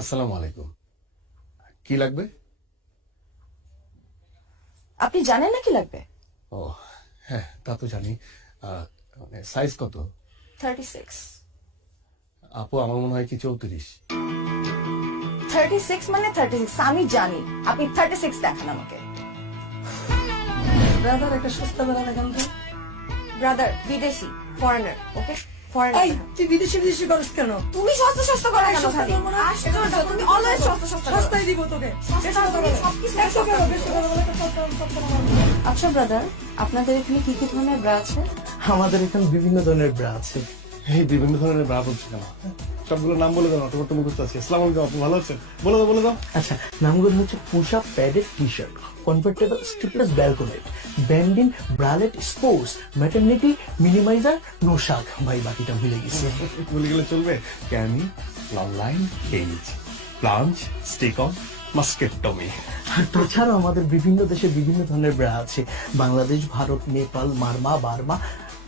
আসসালামু আলাইকুম। কি লাগবে? আপনি জানেন না কি লাগবে? ও হ্যাঁ, তা তো জানি। সাইজ কত? 36। আপু আমার মনে হয় কি 34। 36 মানে 36, আমি জানি। আপনি 36 দেখান আমাকে। ব্রাদার একটা সস্তা বেলা দেখান তো। ব্রাদার বিদেশি, ফরেনার, ওকে? এই ফরেনার। তুই বিদেশি বিদেশি করিস কেন? তুমি সস্তা সস্তা করে কেন সস্তা খালি? করবো না। আশ্চর্য, তুমি অলওয়েজ সস্তা সস্তা করো। সস্তায় দিব তোকে। সস্তা তুমি সবকিছু একশো সস্তা টাকা, করো। বেশি করে বলে তো সস্তা বানাবো। আচ্ছা ব্রাদার, আপনাদের এখানে কি কি ধরনের ব্রা আছে? আমাদের এখানে বিভিন্ন ধরনের ব্রা আছে। এই বিভিন্ন ধরনের ব্রা বলছে কেন? সবগুলো নাম বলে দাও, অটোমেট মুখস্থ আছে। আসসালামু আলাইকুম আপু, ভালো আছেন? বলে দাও বলে দাও। আচ্ছা, নামগুলো হচ্ছে push up padded T shirt, convertible strapless balconette, bandeau bralette sports, maternity minimizer, নোশাক। ভাই বাকিটা ভুলে গেছি। বলে গেলে চলবে? ক্যানি, line, cage, plunge, stick on, mastectomy. আর তাছাড়াও আমাদের বিভিন্ন দেশে বিভিন্ন ধরনের ব্রা আছে। বাংলাদেশ, ভারত, নেপাল, মারমা, বার্মা,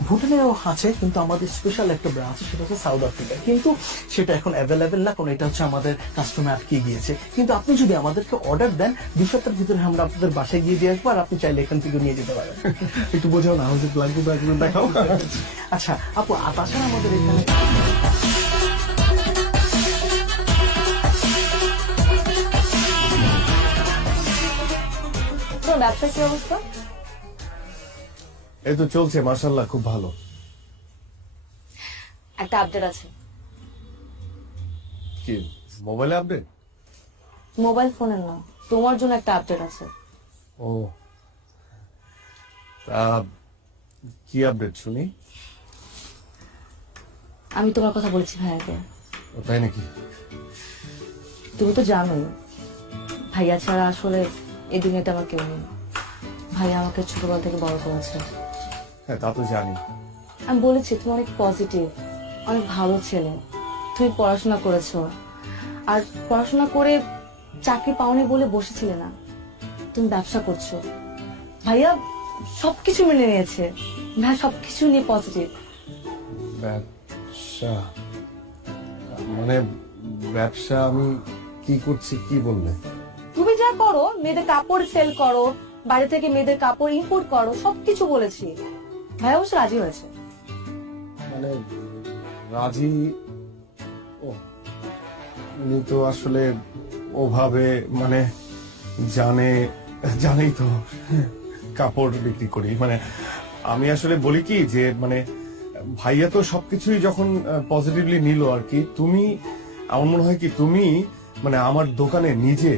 ভুটানেও আছে, কিন্তু আমাদের স্পেশাল একটা ব্রা আছে, সেটা হচ্ছে সাউথ আফ্রিকা। কিন্তু সেটা এখন অ্যাভেলেবেল না, কারণ এটা হচ্ছে আমাদের কাস্টমার আটকে গিয়েছে। কিন্তু আপনি যদি আমাদেরকে অর্ডার দেন, 2 সপ্তাহের ভিতরে আমরা আপনাদের বাসায় গিয়ে দিয়ে আসবো, আর আপনি চাইলে এখান থেকে নিয়ে যেতে পারেন। একটু বোঝাও না, আমাদের লাগবে দেখাও। আচ্ছা আপু, আর তাছাড়া আমাদের এখানে তোমার ব্যবসার কি অবস্থা? এই তো চলছে মাশাআল্লাহ, খুব ভালো। একটা আপডেট আছে। কি মোবাইলে আপডেট? মোবাইল ফোনের না, তোমার জন্য একটা আপডেট আছে। ও তা কি আপডেট শুনি? আমি তোমার কথা বলেছি ভাইয়াকে। ও তাই নাকি? তুমি তো জানোই ভাইয়া ছাড়া আসলে এই দুনিয়াতে আমার কেউ নেই। ভাইয়া আমাকে ছোটবেলা থেকে বড় করেছে। হ্যাঁ তা তো জানি। আমি বলেছি তুমি অনেক পজিটিভ, অনেক ভালো ছেলে। তুমি পড়াশোনা করেছো, আর পড়াশোনা করে চাকরি পাওনি বলে বসেছিলে না, তুমি ব্যবসা করছো। ভাইয়া সবকিছু মেনে নিয়েছে, ভাইয়া সবকিছু নিয়ে পজিটিভ। ব্যবসা মানে ব্যবসা আমি কি করছি কি বললে? তুমি যা করো, মেয়েদের কাপড় সেল করো, বাইরে থেকে মেয়েদের কাপড় ইম্পোর্ট করো, সবকিছু বলেছি। ভাইয়া অবশ্য রাজি হয়েছে। মানে রাজি? ও উনি তো আসলে ওভাবে মানে জানেই তো কাপড় বিক্রি করি। মানে আমি আসলে বলি কি যে মানে ভাইয়া তো সবকিছুই যখন পজিটিভলি নিল আর কি, তুমি আমার মনে হয় কি তুমি মানে আমার দোকানে নিজে,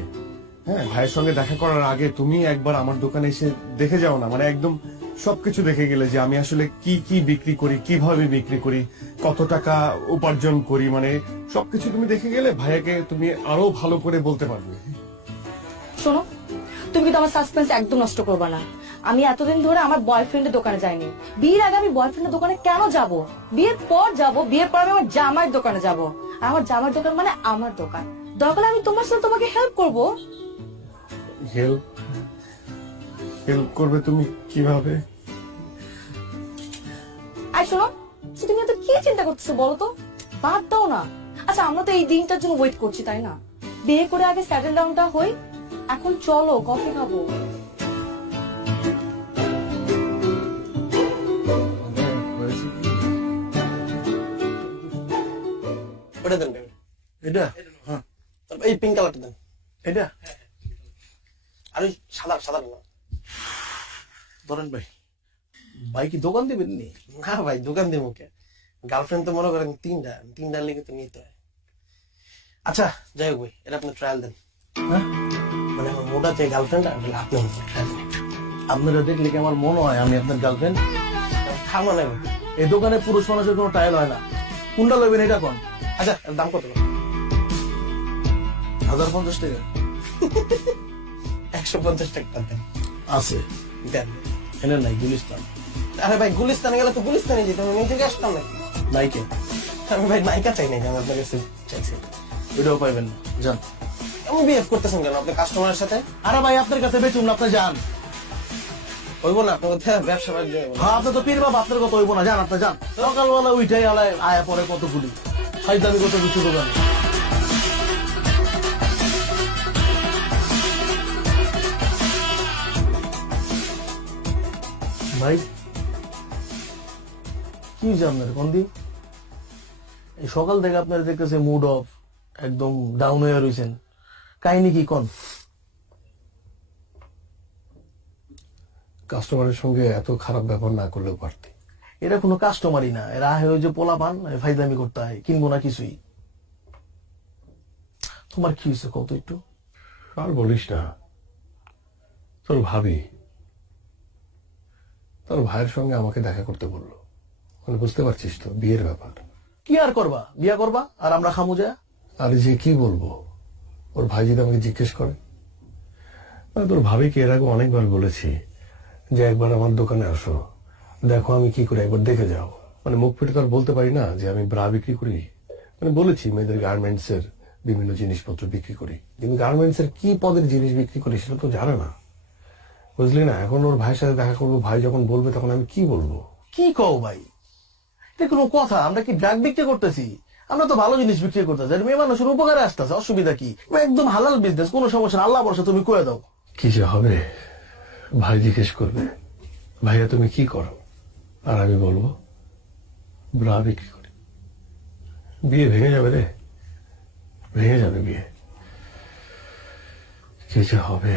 হ্যাঁ ভাইয়ের সঙ্গে দেখা করার আগে তুমি একবার আমার দোকানে এসে দেখে যাও না, মানে একদম সবকিছু দেখে গেলে যে আমি আসলে কি কি বিক্রি করি, কিভাবে বিক্রি করি, কত টাকা উপার্জন করি, মানে সবকিছু তুমি দেখে গেলে ভাইয়াকে তুমি আরো ভালো করে বলতে পারবে। শোনো, তুমি কিন্তু আমার সাসপেন্স একদম নষ্ট করবে না। আমি এতদিন ধরে আমার বয়ফ্রেন্ডের দোকানে যাইনি। বিয়ের আগে আমি বয়ফ্রেন্ডের দোকানে কেন যাব? বিয়ের পর যাব, বিয়ের পর আমি আমার জামাইয়ের দোকানে যাব। আর আমার জামাইয়ের দোকান মানে আমার দোকান। দরকার হলে আমি তোমার সাথে তোমাকে হেল্প করব। হেল্প করবে তুমি কিভাবে? আর শোনো, তুমি এত কি চিন্তা করতেছো বলো তো? বাদ দাও না। আচ্ছা, আমরা তো এই দিনটার জন্য ওয়েট করছি, তাই না? বিয়ে করে আগে সেটেল ডাউনটা হই। এখন চলো কফি খাবো। ওটা দেন, এটা হ্যাঁ, তারপর এই পিঙ্ক কালারটা দেন, এটা আর ওই সাদা সাদা না। ধরেন ভাই। ভাই কি দোকান দিবেন নি? না ভাই, দোকান দিয়ে মুখে গার্লফ্রেন্ড তো মনে করেন তিনটা লেগে তো নিতে হয়। আচ্ছা যাই হোক ভাই, এটা আপনি ট্রায়াল দেন। হ্যাঁ, মানে আমার মোটা যে গার্লফ্রেন্ড আপনি ট্রায়াল দেন। আপনারা দেখলে কি আমার মনে হয় আমি আপনার গার্লফ্রেন্ড? খামা নাই ভাই। এই দোকানে পুরুষ মানুষের কোনো টাইল হয় না। কোনটা লইবেন এটা কোন? আচ্ছা, এর দাম কত? 1050 টাকা 150 টাকা দেন। আছে। দেন। এনে নাই গুলিস্তান। আরে ভাই, গুলিস্তানে গেলে তো গুলিস্তানে যেতে হবে, নিজে আসতাম নাকি? নাইকে আমি ভাই নায়িকা চাই নাই, আমি আপনার কাছে চাইছি। ওইটাও পাইবেন না, যান। এমন বিহেভ করতেছেন কেন আপনি কাস্টমারের সাথে? আরে ভাই আপনার কাছে বেচুন না, আপনি যান। হইব না আপনার কথা, ব্যবসা বাণিজ্য হইব না। হ্যাঁ, আপনি তো পীর বাবা, আপনার কথা হইব না, যান আপনি যান। সকালবেলা উইটাই আলায় আয়া পরে কতগুলি ফাইদামি কত কিছু দোকানে। ভাই কি হয়েছে আপনার কোন দিন এই সকাল থেকে আপনার দেখতেছে মুড অফ, একদম ডাউন হয়ে রয়েছেন, কাহিনী কি কোন? কাস্টমারের সঙ্গে এত খারাপ ব্যবহার না করলেও পারতি। এরা কোনো কাস্টমারই না, এরা আহে ওই যে পোলা পান ফাইজলামি করতে হয়, কিনবো না কিছুই। তোমার কি হয়েছে কত একটু? আর বলিস না, তোর ভাবি তোর ভাইয়ের সঙ্গে আমাকে দেখা করতে বললো। মানে বুঝতে পারছিস তো, বিয়ের ব্যাপার। কি আর করবা, বিয়া করবা আর আমরা খামু যা? আর যে কি বলবো, ওর ভাই যদি আমাকে জিজ্ঞেস করে। মানে তোর ভাবিকে এর আগে অনেকবার বলেছি যে একবার আমার দোকানে আসো, দেখো আমি কি করি, একবার দেখে যাও। মানে মুখ ফেটে তো আর বলতে পারি না যে আমি ব্রা বিক্রি করি। মানে বলেছি মেয়েদের গার্মেন্টস এর বিভিন্ন জিনিসপত্র বিক্রি করি, কিন্তু গার্মেন্টস এর কি পদের জিনিস বিক্রি করি সেটা তো জানে না, বুঝলি না। এখন ওর ভাইয়ের সাথে দেখা করবো, ভাই যখন বলবে তখন আমি কি বলবো? কি কও ভাই, এটা কোনো কথা? আমরা কি ড্রাগ বিক্রি করতেছি? আমরা তো ভালো জিনিস বিক্রি করতেছি, আর মেয়ে মানুষের উপকারে আসতেছে, অসুবিধা কি? একদম হালাল বিজনেস, কোনো সমস্যা না, আল্লাহ বর্ষা তুমি করে দাও। কি যে হবে, ভাই জিজ্ঞেস করবে ভাইয়া তুমি কি করো, আর আমি বলবো ব্রা বিক্রি করি। বিয়ে ভেঙে যাবে রে, ভেঙে যাবে বিয়ে। কি যে হবে।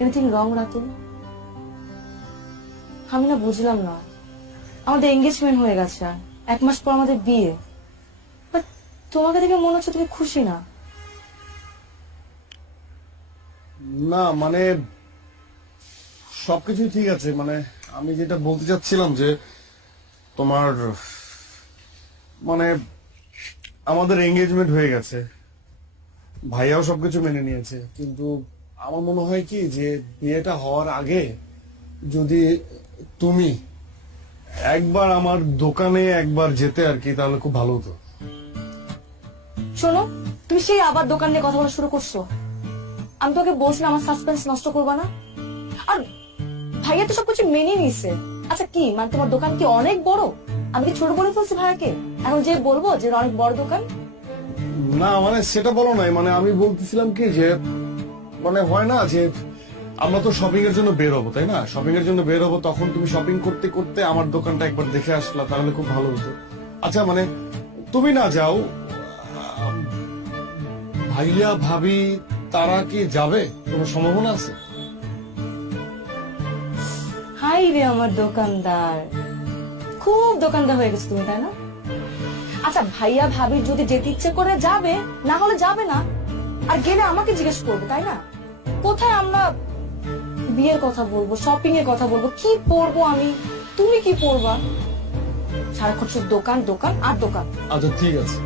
Anything wrong Ratul? আমি না বুঝলাম না, আমাদের এঙ্গেজমেন্ট হয়ে গেছে, 1 মাস পর আমাদের বিয়ে, বাট তোমাকে দেখে মনে হচ্ছে তুমি খুশি না। না মানে সবকিছুই ঠিক আছে, মানে আমি যেটা বলতে চাচ্ছিলাম যে তোমার মানে আমাদের এঙ্গেজমেন্ট হয়ে গেছে, ভাইয়াও সবকিছু মেনে নিয়েছে, কিন্তু আমার মনে হয় কি যে বিয়েটা হওয়ার আগে যদি তুমি একবার আমার দোকানে একবার যেতে আর কি, তাহলে খুব ভালো হতো। শোনো, তুমি সেই আবার দোকান নিয়ে কথা বলা শুরু করছো। আমি তোকে বলছিলাম আমার সাসপেন্স নষ্ট করবা না, আর ভাইয়া তো সবকিছু মেনে নিছে। আচ্ছা কি মানে তোমার দোকান কি অনেক বড়? আমি কি ছোট বলে ফেলছি ভাইয়াকে? এখন যে বলবো যে অনেক বড় দোকান? না মানে সেটা বলো নাই, মানে আমি বলতেছিলাম কি যে মানে হয় না যে আমরা তো শপিং এর জন্য বের হবো, তাই না? শপিং এর জন্য বের হবো, তখন তুমি শপিং করতে করতে আমার দোকানটা একবার দেখে আসলা, তাহলে খুব ভালো হতো। আচ্ছা মানে তুমি না যাও, ভাইয়া ভাবি তারা কি যাবে? কোনো সম্ভাবনা আছে? হাই রে আমার দোকানদার, খুব দোকানদার হয়ে গেছে তুমি, তাই না? আচ্ছা ভাইয়া ভাবির যদি যেতে ইচ্ছে করে যাবে, না হলে যাবে না। আর গেলে আমাকে জিজ্ঞেস করবে, তাই না? কোথায় আমরা বিয়ের কথা বলবো, শপিং এর কথা বলবো, কি পরবো আমি, তুমি কি পরবা? সারাক্ষণ শুধু দোকান দোকান আর দোকান। আচ্ছা ঠিক আছে,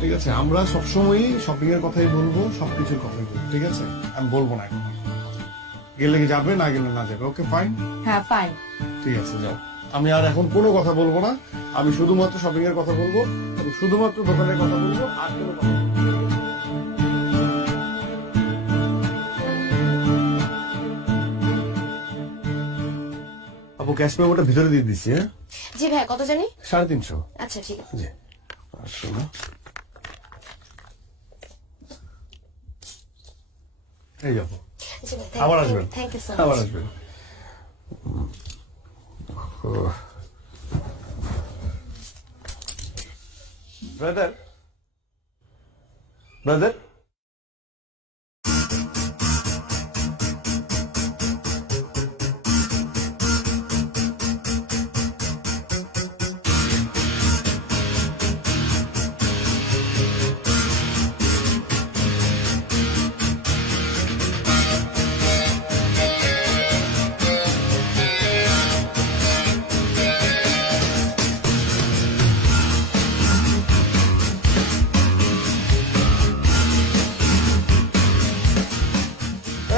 ঠিক আছে, আমরা সবসময়ই শপিং এর কথাই বলবো, সবকিছুর কথাই বলবো, ঠিক আছে? আমি বলবো না এখন, গেলে কি যাবে, না গেলে না যাবে। ওকে ফাইন, হ্যাঁ ফাইন। ঠিক আছে, যাও। আমি আর এখন কোনো কথা বলবো না, আমি শুধুমাত্র শপিং এর কথা বলবো, আমি শুধুমাত্র দোকানের কথা বলবো, আর কোনো কথা বলবো না। আপু ক্যাশ মেমোটা ভিতরে দিয়ে দিচ্ছি, হ্যাঁ? জি ভাইয়া, কত জানি? 350। আচ্ছা ঠিক আছে। জি, আসো না। এই যাবো, জি ভাই, আবার আসবেন, থ্যাংক ইউ সো আবার মাচ। আসবেন। ব্রাদার, ব্রাদার,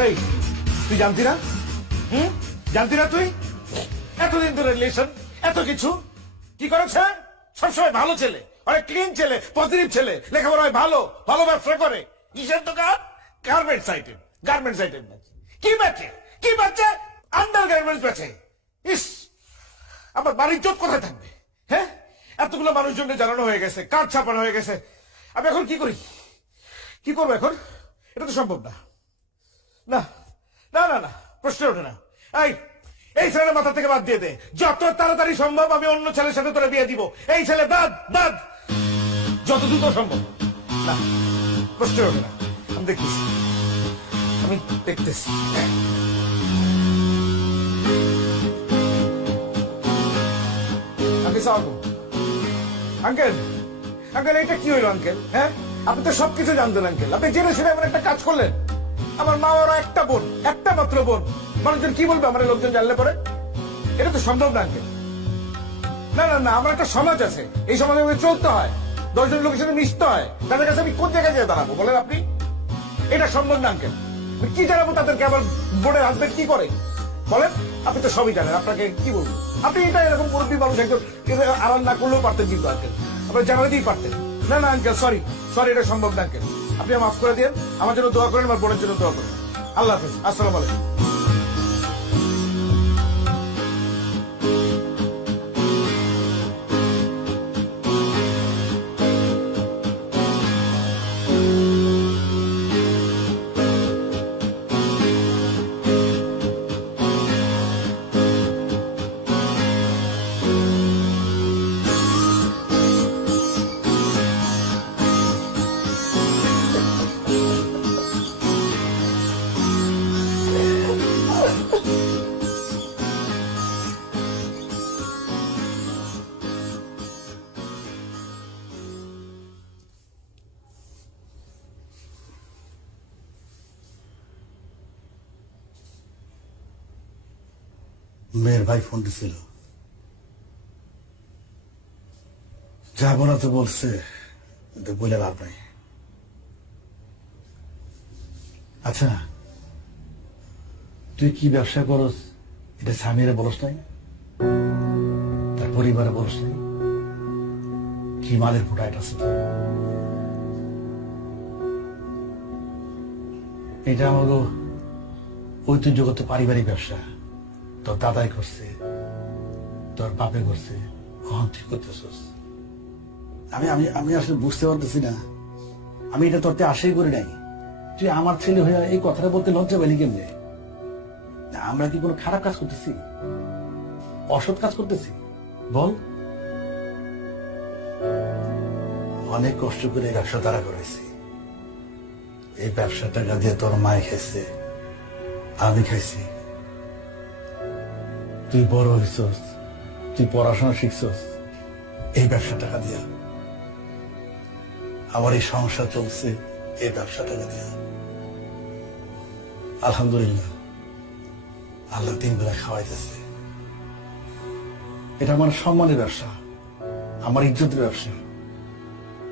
এই তুই জানতি না? জানতি না তুই? এতদিন ধরে রিলেশন, এত কিছু কি করেছে? সবসময় ভালো ছেলে, অনেক ক্লিন ছেলে, পজিটিভ ছেলে, লেখাপড়ায় ভালো, ভালো ব্যবসা করে। কিসের দোকান? Garments item, garments item. কি বেচে? কি বেচে? আন্ডার গার্মেন্টস বেচে। ইস, আমার বাড়ির চোট কোথায় থাকবে? হ্যাঁ, এতগুলো মানুষজনকে জানানো হয়ে গেছে, কাজ ছাপানো হয়ে গেছে, আমি এখন কি করি? কি করবো এখন? এটা তো সম্ভব না, না না না না, প্রশ্ন ওঠে না। এই ছেলের মাথা থেকে বাদ দিয়ে দে, যত তাড়াতাড়ি সম্ভব আমি অন্য ছেলের সাথে তোরা বিয়ে দিব। এই ছেলে বাদ, বাদ, যত দ্রুত সম্ভব। না, প্রশ্ন ওঠে না। আমি দেখতেছি, আমি দেখতেছি। আঙ্কেল, আঙ্কেল, এটা কি হইল আঙ্কেল? হ্যাঁ, আপনি তো সবকিছু জানতেন আঙ্কেল, আপনি জেনে শুনে এমন একটা কাজ করলেন। আমার মা ওরা একটা বোন, একটা মাত্র বোন, মানুষজন কি বলবে আমার লোকজন জানলে পরে? এটা তো সম্ভব না আঙ্কেল। না না না, আমার একটা সমাজ আছে, এই সমাজে আমাকে চলতে হয়, 10 জন লোকের সাথে মিশতে হয়, তাদের কাছে আমি কোন জায়গায় যেয়ে দাঁড়াবো বলেন আপনি? এটা সম্ভব না আঙ্কেল। আমি কি জানাবো তাদেরকে আমার বোনের হাজবেন্ড কি করে? বলেন, আপনি তো সবই জানেন, আপনাকে কি বলবো? আপনি এটা এরকম মুরব্বী মানুষ একজন আড়াল না করলেও পারতেন কিন্তু আঙ্কেল, আপনার জানাতেই পারতেন। না না আঙ্কেল, সরি সরি, এটা সম্ভব না আঙ্কেল। আপনি মাফ করে দিন, আমার জন্য দোয়া করেন, আমার বোনের জন্য দোয়া করেন। আল্লাহ হাফেজ, আসসালামু আলাইকুম। মেয়ের ভাই ফোন দিছিল, যাবো না তো বলছে, কিন্তু বলে লাভ নাই। আচ্ছা, তুই কি ব্যবসা করস এটা স্বামীরে বলস নাই, তার পরিবারে বলস নাই? কি মালের ফোটাইট আছে তো? এটা আমাকে ঐতিহ্যগত পারিবারিক ব্যবসা, তোর দাদাই করছে, তোর বাপে করছে, কখন তুই করতেছস? আমি আমি আমি আসলে বুঝতে পারতেছি না, আমি এটা তোরতে আশাই করি নাই। তুই আমার ছেলে হয়ে এই কথাটা বলতে লজ্জা পেলি কেমনে? আমরা কি কোনো খারাপ কাজ করতেছি, অসৎ কাজ করতেছি? বল। অনেক কষ্ট করে ব্যবসা তারা করেছি, এই ব্যবসা টাকা দিয়ে তোর মায় খাইছে, আমি খাইছি। তুই বড় হইছস, তুই পড়াশোনা শিখছস এই ব্যবসা টাকা দিয়া। আমার এই সংসার চলছে এই ব্যবসা টাকা দিয়ে। আলহামদুলিল্লাহ, আল্লাহ 3 বেলা খাওয়াইতেছে। এটা আমার সম্মানের ব্যবসা, আমার ইজ্জতের ব্যবসা।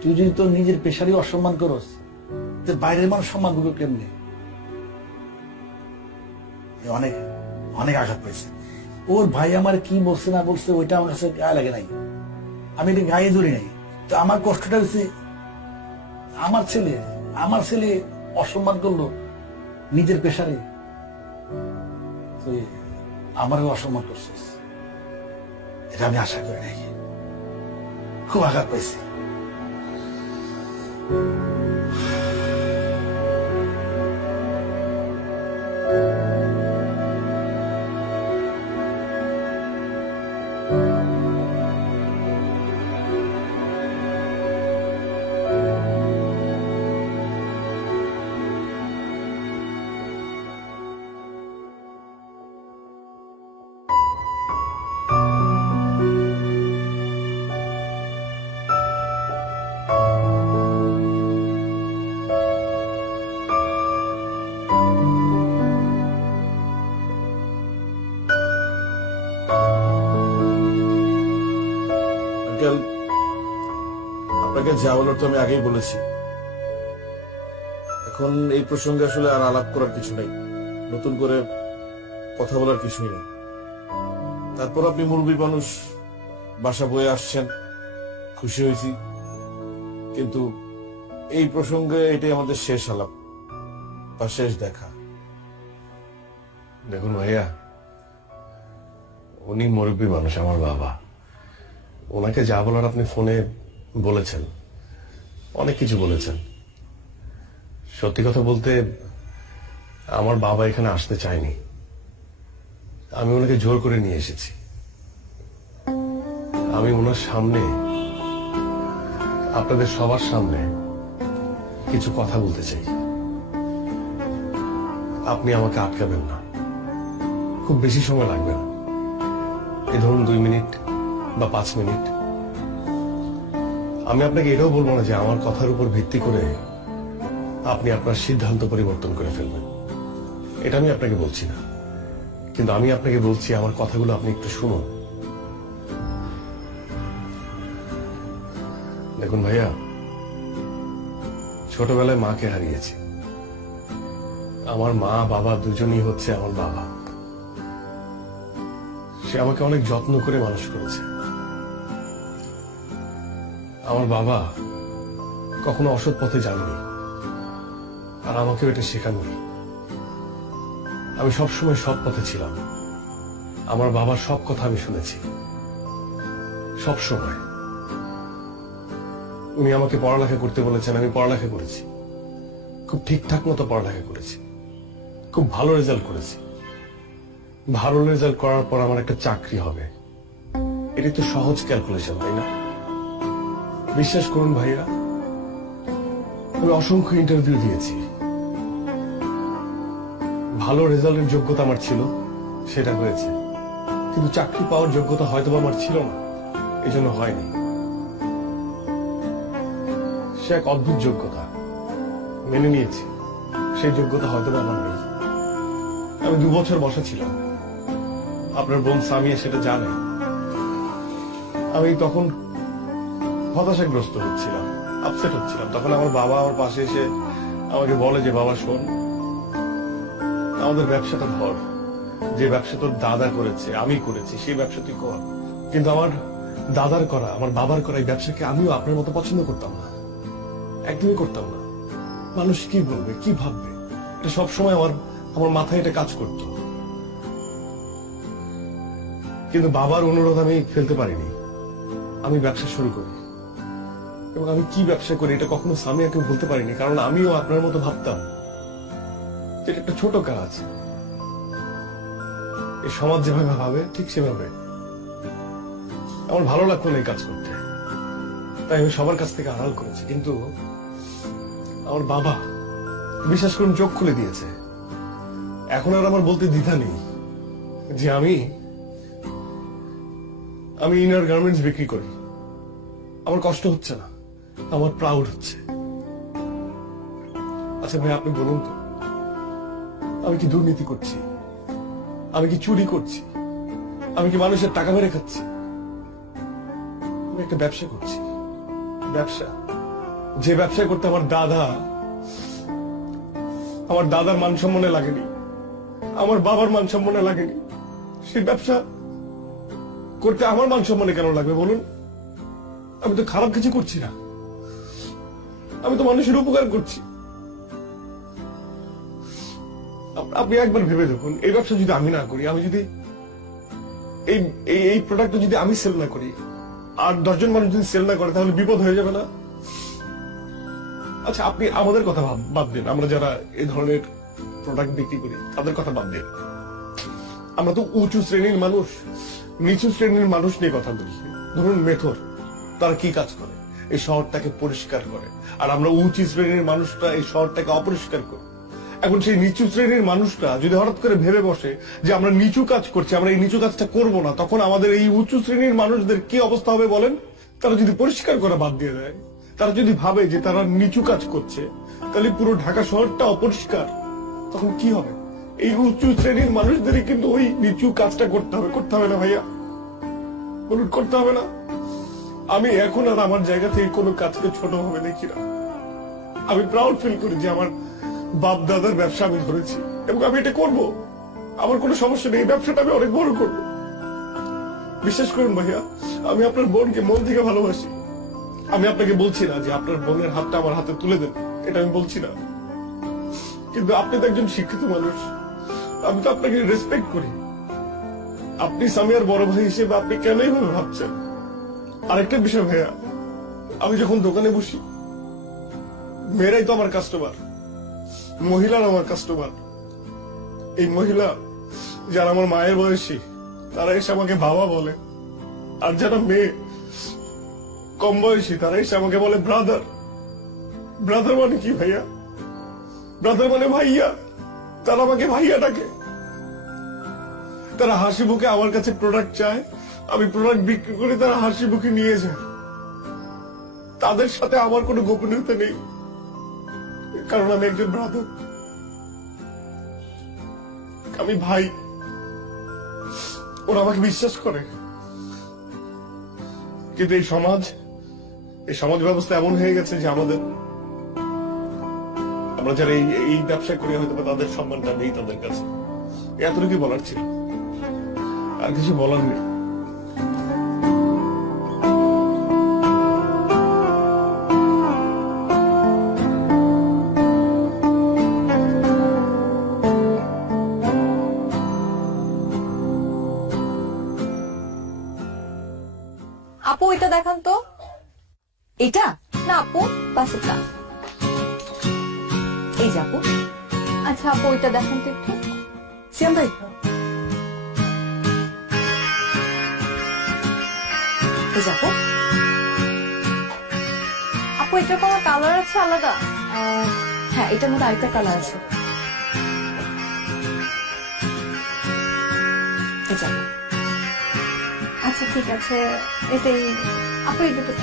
তুই যদি তোর নিজের পেশারই অসম্মান করস, তোর বাইরের মানুষ সম্মান করবে কেমনি? অনেক অনেক আঘাত পেয়েছে। ওর ভাই আমার কি বলছে না বলছে ওইটা আমার কাছে গায়ে লাগে নাই, আমি এটা গায়ে ধরি নাই। তো আমার কষ্টটা হচ্ছে আমার ছেলে অসম্মান করলো নিজের পেশারে, তুই আমারও অসম্মান করছিস, এটা আমি আশা করি নাই। খুব আঘাত পাইছি। আঙ্কেল, আপনাকে যা বলার তো আমি আগেই বলেছি। এখন এই প্রসঙ্গে আসলে আর আলাপ করার কিছু নেই, নতুন করে কথা বলার কিছুই নেই। তারপর আপনি মুরব্বী মানুষ, বাসা বয়ে আসছেন, খুশি হয়েছি, কিন্তু এই প্রসঙ্গে এটাই আমাদের শেষ আলাপ বা শেষ দেখা। দেখুন ভাইয়া, উনি মুরব্বী মানুষ, আমার বাবা। ওনাকে যা বলার আপনি ফোনে বলেছেন, অনেক কিছু বলেছেন। সত্যি কথা বলতে আমার বাবা এখানে আসতে চায়নি, আমি ওনাকে জোর করে নিয়ে এসেছি। আমি ওনার সামনে, আপনাদের সবার সামনে কিছু কথা বলতে চাই। আপনি আমাকে আটকাবেন না, খুব বেশি সময় লাগবে না, এই ধরুন 2 মিনিট বা 5 মিনিট। আমি আপনাকে এটাও বলবো না যে আমার কথার উপর ভিত্তি করে আপনি আপনার সিদ্ধান্ত পরিবর্তন করে ফেলবেন, এটা আমি আপনাকে বলছি না। কিন্তু আমি আপনাকে বলছি, আমার কথাগুলো আপনি একটু শুনুন। দেখুন ভাইয়া, ছোটবেলায় মাকে হারিয়েছি। আমার মা বাবা দুজনই হচ্ছে আমার বাবা। সে আমাকে অনেক যত্ন করে মানুষ করেছে। আমার বাবা কখনো অসৎ পথে যাননি, আর আমাকেও এটা শেখাননি। আমি সবসময় সৎ পথে ছিলাম। আমার বাবার সব কথা আমি শুনেছি, সব সময়। উনি আমাকে পড়ালেখা করতে বলেছেন, আমি পড়ালেখা করেছি, খুব ঠিকঠাক মতো পড়ালেখা করেছি, খুব ভালো রেজাল্ট করেছি। ভালো রেজাল্ট করার পর আমার একটা চাকরি হবে, এটা তো সহজ ক্যালকুলেশন, তাই না? বিশ্বাস করুন ভাইয়া, আমি অসংখ্য ইন্টারভিউ দিয়েছি। ভালো রেজাল্টের যোগ্যতা আমার ছিল, সেটা হয়েছে, কিন্তু চাকরি পাওয়ার যোগ্যতা হয়তো আমার ছিল না, এই জন্য হয়নি। সে এক অদ্ভুত যোগ্যতা, মেনে নিয়েছি। সেই যোগ্যতা হয়তো আমার নেই। আমি 2 বছর বসা ছিলাম, আপনার বোন সামিয়া সেটা জানে। আমি তখন হতাশাগ্রস্ত হচ্ছিলাম, আপসেট হচ্ছিলাম। তখন আমার বাবা আমার পাশে এসে আমাকে বলে যে, বাবা শোন, আমাদের ব্যবসাটা ধর, যে ব্যবসা তোর দাদা করেছে, আমি করেছি, সেই ব্যবসা তুই কর। কিন্তু আমার দাদার করা, আমার বাবার করা এই ব্যবসাকে আমিও আপনার মতো পছন্দ করতাম না, একদমই করতাম না। মানুষ কি বলবে, কি ভাববে, এটা সবসময় আমার মাথায় এটা কাজ করত। কিন্তু বাবার অনুরোধ আমি ফেলতে পারিনি, আমি ব্যবসা শুরু করি। এবং আমি কি ব্যবসা করি এটা কখনো সামিয়াকে বলতে পারিনি, কারণ আমিও আপনার মতো ভাবতাম এটা একটা ছোট কাজ, এই সমাজ যেভাবে ভাবে ঠিক সেভাবে। আমার ভালো লাগতো না এই কাজ করতে, তাই আমি সবার কাছ থেকে আড়াল করেছি। কিন্তু আমার বাবা, বিশ্বাস করুন, চোখ খুলে দিয়েছে। এখন আর আমার বলতে দ্বিধা নেই যে আমি ইনার গার্মেন্টস বিক্রি করি। আমার কষ্ট হচ্ছে না, আমার প্রাউড হচ্ছে। আচ্ছা ভাই, আপনি বলুন তো, আমি কি দুর্নীতি করছি? আমি কি চুরি করছি? আমি কি মানুষের টাকা মেরে খাচ্ছি? আমি একটা ব্যবসা করছি। ব্যবসা, যে ব্যবসা করতে আমার দাদার মান সম্মানে লাগেনি, আমার বাবার মান সম্মানে লাগেনি, সেই ব্যবসা করতে আমার মান সম্মানে কেন লাগবে বলুন? আমি তো খারাপ কিছু করছি না, আমি তো মানুষের উপকার করছি। আপনি একবার ভেবে দেখুন, এই ব্যবসা যদি আমি না করি, আমি যদি এই প্রোডাক্টটা যদি আমি সেল না করি, আর 10 জন মানুষ যদি সেল না করে, তাহলে বিপদ হয়ে যাবে না? আচ্ছা, আপনি আমাদের কথা বাদ দিন, আমরা যারা এই ধরনের প্রোডাক্ট বিক্রি করি তাদের কথা বাদ দিন। আমরা তো উঁচু শ্রেণীর মানুষ, নিচু শ্রেণীর মানুষ নিয়ে কথা বলি। ধরুন মেথর, তারা কি কাজ করে? এই শহরটাকে পরিষ্কার করে। আর আমরা উঁচু শ্রেণীর মানুষটা এই শহরটাকে অপরিষ্কার করি। এখন সেই নিচু শ্রেণীর মানুষটা যদি হঠাৎ করে ভেবে বসে যে আমরা নিচু কাজ করছি, আমরা এই নিচু কাজটা করব না, তখন আমাদের এই উঁচু শ্রেণীর মানুষদের কি অবস্থা হবে বলেন? তারা যদি পরিষ্কার করা বাদ দিয়ে দেয়, তারা যদি ভাবে যে তারা নিচু কাজ করছে, তাহলে পুরো ঢাকা শহরটা অপরিষ্কার, তখন কি হবে? এই উঁচু শ্রেণীর মানুষদেরই কিন্তু ওই নিচু কাজটা করতে হবে না ভাইয়া? বলুন, করতে হবে না? আমি এখন আর আমার জায়গা থেকে কোনো কাজকে ছোট ভাবে দেখি না। আমি প্রাউড ফিল করি যে আমার বাপ দাদার ব্যবসা আমি ধরেছি, এবং আমি এটা করব। আমার কোনো সমস্যা নেই, এই ব্যবসাটা আমি অনেক বড় করব। বিশ্বাস করুন ভাইয়া, আমি আপনার বোনকে মন থেকে ভালোবাসি। আমি আপনাকে বলছি না যে আপনার বোনের হাতটা আমার হাতে তুলে দেন, এটা আমি বলছি না। কিন্তু আপনি তো একজন শিক্ষিত মানুষ, আমি তো আপনাকে রেসপেক্ট করি। আপনি সামিয়ার বড় ভাই হিসেবে আপনি কেন এইভাবে ভাবছেন? আরেকটা বিষয় ভাইয়া, আমি যখন দোকানে বসি, মেয়েরাই তো আমার কাস্টমার, মহিলারা আমার কাস্টমার। এই মহিলা যারা আমার মায়ের বয়সী, তারা এসে আমাকে বাবা বলে। আর যারা মেয়ে কম বয়সী, তারা এসে আমাকে বলে ব্রাদার। ব্রাদার মানে কি ভাইয়া? ব্রাদার মানে ভাইয়া। তারা আমাকে ভাইয়া ডাকে। তারা হাসি মুখে আমার কাছে প্রোডাক্ট চায়, আমি প্রোডাক্ট বিক্রি করে তারা হাসি মুখে নিয়ে যায়। তাদের সাথে আমার কোনো গোপনীয়তা নেই, কারণ আমি একজন ব্রাদার, আমি ভাই। ওরা আমাকে বিশ্বাস করে। কিন্তু এই সমাজ ব্যবস্থা এমন হয়ে গেছে যে আমরা যারা এই ব্যবসা করি, হয়তো তাদের সম্মানটা নেই তাদের কাছে। এতটুকু বলার ছিল, আর কিছু বলার নেই। আপু এটা দেখান তো। এটা না আপু, পাশেরটা। এই যে আপু। আচ্ছা আপু এটা দেখান তো একটু। সিয়াম ভাই, এই যে আপু। আপু এটা কোনো কালার আছে আলাদা? হ্যাঁ, এটার মধ্যে আরেকটা কালার আছে। এই যে আপু। আচ্ছা ঠিক আছে, এটাই আপু, এই দুটো